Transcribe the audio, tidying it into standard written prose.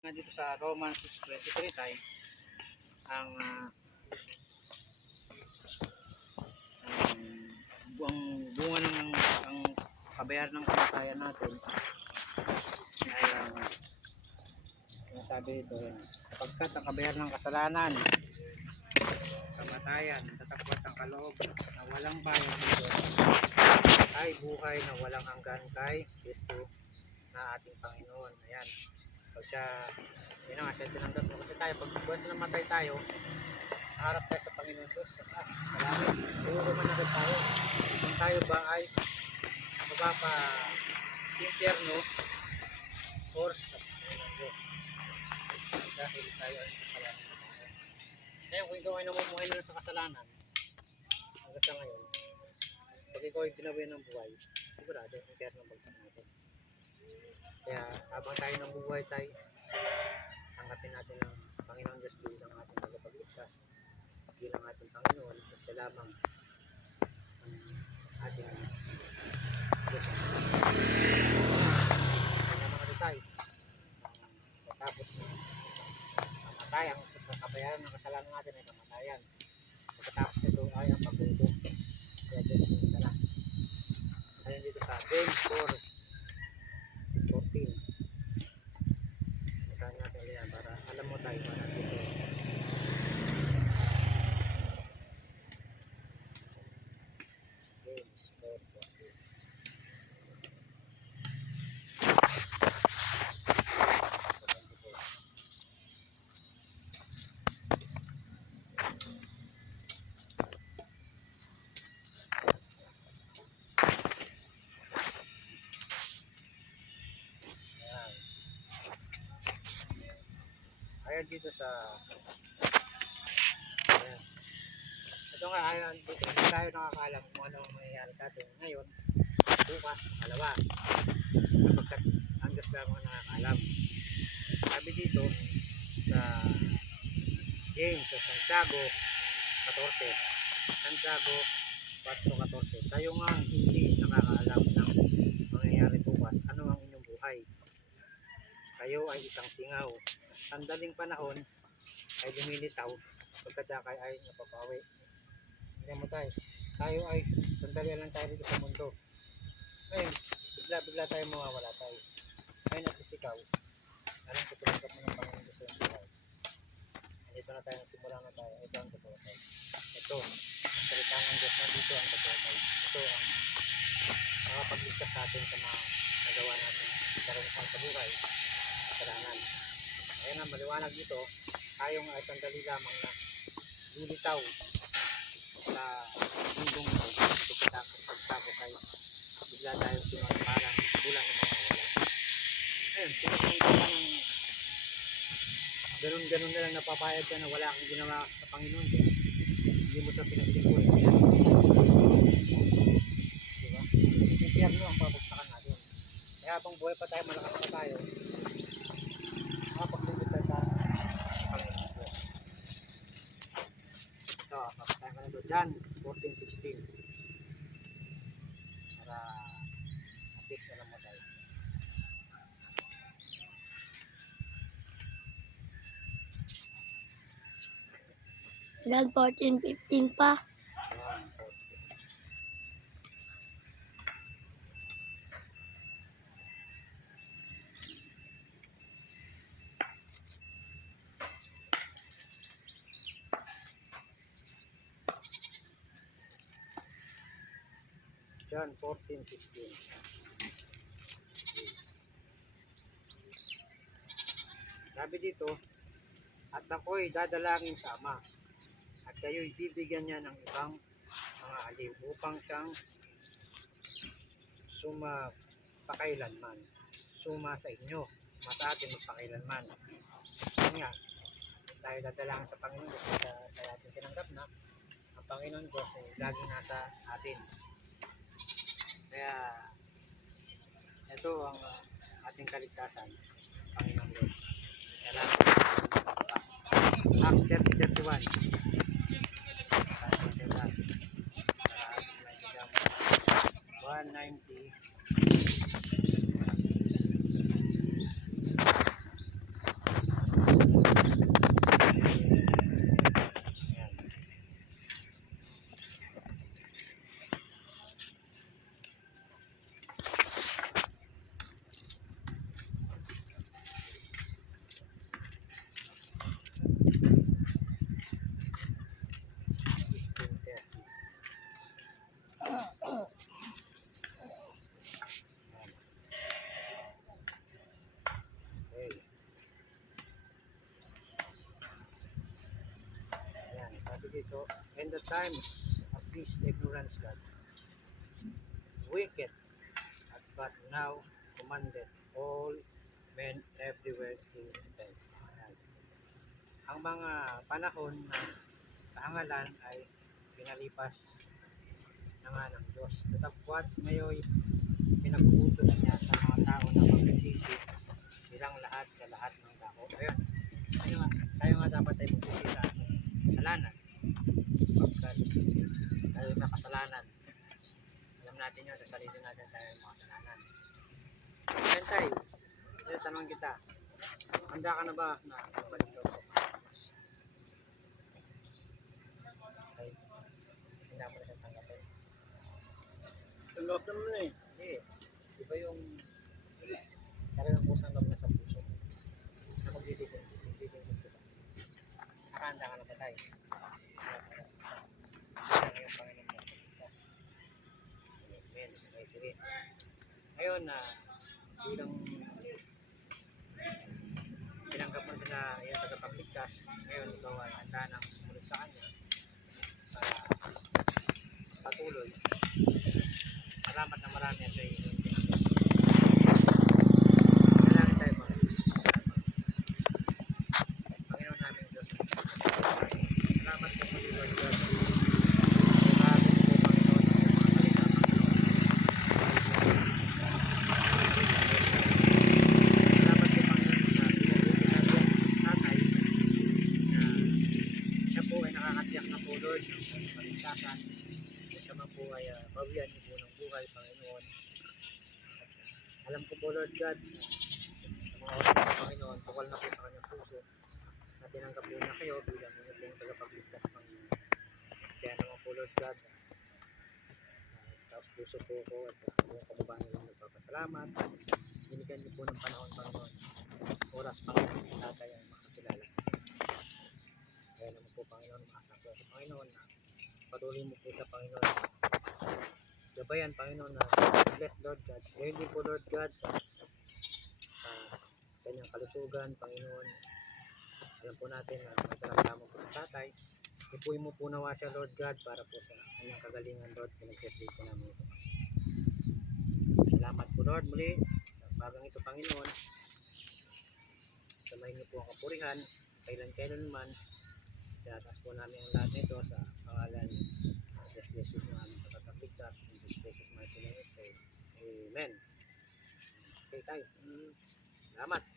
Nga dito sa Romans 6:23 tayo ang buong bunga ng ang kabayaran ng kamatayan natin ay sabi ito sapagkat ang kabayaran ng kasalanan kamatayan tatagpuan ang kaloob na walang bayad dito ay buhay na walang hanggan kay Kristo na ating Panginoon. Ayan, pagka yun nga siya tinanggap mo kasi tayo pag once na matay tayo harap tayo sa Panginoon Diyos sa taas, sa langit, siguro man agad tayo kung tayo ba ay mababa impyerno or sa Panginoon Diyos dahil tayo ay kasalanan na tayo. Kaya kung ikaw ay namumuhay na sa kasalanan hanggang sa ngayon, pag ikaw ay binawian ng buhay, sigurado impyerno ang bagsak natin. Kaya habang tayo ng buhay tayo, tanggapin natin ng Panginoon Diyos bilang ating tagapagligtas, bilang ating Panginoon, at siya lamang ang ating Diyos. Kaya mga tayo, pagkatapos ng kamatayan, kabayaran ng kasalanan natin ay kamatayan. Pagkatapos nito ay ang paghukom. Kaya Diyos yung dala. Ayan dito sa James 4:14. Basahin natin yan para alam mo tayo para dito. James 4:14. Ayan dito sa ayan. Ito nga ayan dito hindi tayo nakakaalam kung ano ang mangyayari sa atin ngayon bukas, makalawa kapagkat ang Diyos lamang ang nakakaalam. Sabi dito sa James sa Santiago 14 Santiago 4:14 tayo nga hindi nakakaalam ng mangyayari bukas ano ang inyong buhay. Kayo ay isang singaw. Sandaling panahon ay lumilitaw pagkadakay ay napapawi. Hindi mo tayo. Tayo ay sandali lang tayo dito sa mundo. Ngayon, bigla tayo mawawala tayo. Ngayon at least ikaw, alam ko tumanggap mo ng Panginoon Diyos yung buhay. Dito na tayo, nagsimula na tayo. Ito ang totoo tayo. Ito, ang salita ng Diyos na dito ang totoo tayo. Ito ang makapagligtas sa atin sa mga nagawa natin. Karanasan sa buhay. Kasalanan. Ayan ang maliwanag dito, tayong ay sandali lamang na lilitaw sa mundong ito. Pagkatapos tayo, bigla tayong sinuan parang bulang na mawawala. Ayun, sinusunod ka ng ganun-ganun na lang napapayag ka na wala kang ginawa sa Panginoon. Hindi mo ito pinagsipuan. Diba? Impyerno ang pabagsakan natin. Kaya habang buhay pa tayo, malakas pa tayo, makapaglingkod tayo sa Panginoon Diyos. Ito, papasahin ka na ito. John 14:16 para at least alam mo tayo. John 14:15 pa. John 14:16. Sabi dito, at ako'y dadalangin sa Ama, at kayo'y bibigyan niya ng ibang mga aliw upang siyang sumapakailanman. Suma sa inyo, sa atin magpakailanman. Yan nga, tayo dadalangin sa Panginoon Diyos kaya atin tinanggap na ang Panginoon Diyos ay laging nasa atin. Kaya ito ang ating kaligtasan, Panginoon Diyos. Acts 30:31. Sabi sila, 190. in the times of this ignorance, God, wicked, but now commanded all men everywhere to repent. Ayan. Ang mga panahon na kahangalan ay pinalipas na nga ng Diyos. Tatapwat ngayon pinag-uutos niya sa mga tao na magsisisi silang lahat sa lahat ng dako. Ayun, tayo nga dapat ay magsisi sa ating kasalanan. Pagkat tayo na kasalanan, alam natin yun, sa sarili natin tayo ay makasalanan. Ayun tayo, tanong kita, handa ka na ba na magbalik daw sa ay, hindi mo na siyang tanggapin. Tanggap naman eh. Hindi, iba yung talagang kusang loob na sa puso na magdidikong ka sa nakahanda ka na ba tayo? Isa na yung Panginoon mo. Amen. Okay, sige. Ngayon na bilang binanggap mo sila yung tagapagligtas, ngayon ikaw ay handa nang sumunod sa kanya para patuloy. Salamat na marami at sa iyo. Manalangin tayo mga Panginoon namin Diyos. Salamat po muli Lord God. Salamat po Panginoon ng mga salita Panginoon. Salamat po Panginoon sa pinabuti natin tatay na siya po ay nakakatiyak na po Lord ng paligtasan. Siya man po ay bawian niyo po ng buhay Panginoon. Alam ko po Lord God sa mga oras ng Panginoon, bukal na po sa kanyang puso na tinanggap po na kayo bilang inyo pong tagapagligtas Panginoon. Kaya naman po Lord God, taos puso po ko at buong kababayan lang nagpapasalamat. Binigyan niyo po ng panahon Panginoon. Oras Panginoon, tatay ay makakilala. Kaya naman po Panginoon, maasa po ako Panginoon na patuloy mo po sa Panginoon. Gabayan Panginoon na bless Lord God. Ngayon din po Lord God sa kanyang kalusugan Panginoon. Alam po natin na magkaramdaman po sa tatay. Ipuin mo po nawa siya Lord God para po sa kanyang kagalingan Lord. Pinag-pray po namin ito. Salamat po Lord muli sa bagang ito Panginoon. Samahin niyo po ang kapurihan kailan man. Tinataas po namin ang lahat nito sa pangalan ni Jesus na aming tagapagligtas. In Jesus Christ's mighty name we pray. Amen. Okay tayo. Salamat.